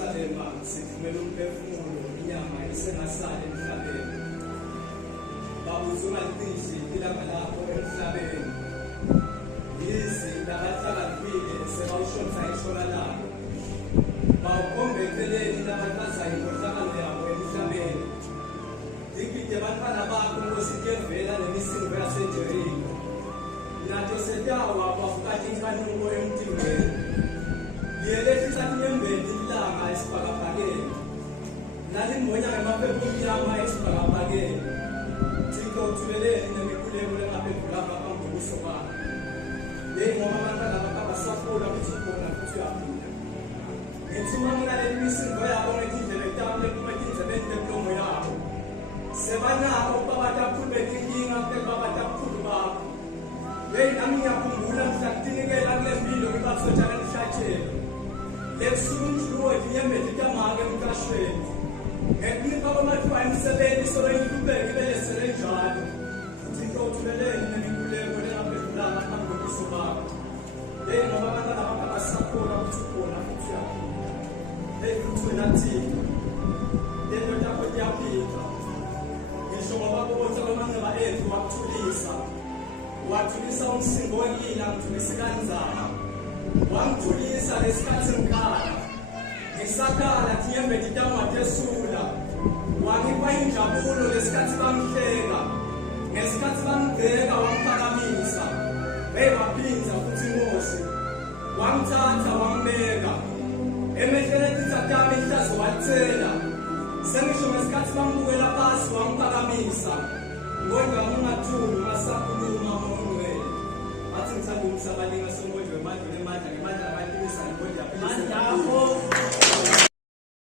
Jerusalema sithumela umphefumulo inyama isengasali emhlabeni. Babuza ungalicishe ilanga lakho emhlabeni. Yizi labahlakaniphile sebawushonisa intshonalanga. Bawukhombe eceleni labachazayo inkohlakalo yabo emhlabeni. Digide abantwana bakho Nkosi kuyevela nemisindo yaseJeriko. Nathi setawa kwafukathi inkanuko emtimbeni. Liyelehlisa inyembezi ilanga esibhakabhakeni. Nalimbonya ngamaphepha amnyama esibhakabhakeni. Thixo uthuleleni nemikhuleko lengaphendulanga phambi kobuso bakho. Ngoba abantwana bakho abasafuna ukuthi ukhona futhi uyaphila. Ngithuma ngilaleli imisindo yabo ngethindlela etafule kumele inzebeni bemlomo yabo. Sebanako ukuba bataphule betinkinga phela bataphulu bakho. Nami ngiyakhumbula mhla kutinikela kule mpilo ngibathotshana emhlatshelo. Lekusuka umhlulo inyembezi itamake emqashweni. Ngekunika kwamathuba emisebenzi solo ihlubeke ibe lesele njalo. Thixo uthuleleni nemikhuleko lengaphendulanga phambi kobuso bakho. Ngoba abantwana bakho abasakhona ukuthi ukhona futhi uyaphila. Futhi wena Thixo, lento yakho iyaphila. Ngisho ngoba kubotha kwamanxeba ethu wakuthulisa. Wathulisa umsingo wekila ngithulisa kanzana. Wangithulisa lesikhathi ngikhala. Ngisakhala thinyembezi itamatesula. Wangipha injabulo lesikhathi bamhleka. Ngesikhathi bamgceka wamphakamisa. Waphinza futhi Nkosi. Wamthatha wambeka. Emehlweni etitha tami ihlazo walithela. Sengisho ngesikhathi bambukela phansi wamphakamisa. Kodwa ungathuli ungasakhuluma ongcwele. Bathi ngithanda umsabalinga songodwe emandla ngemandla ngemandla abaphilisa ngodwa aphilisa.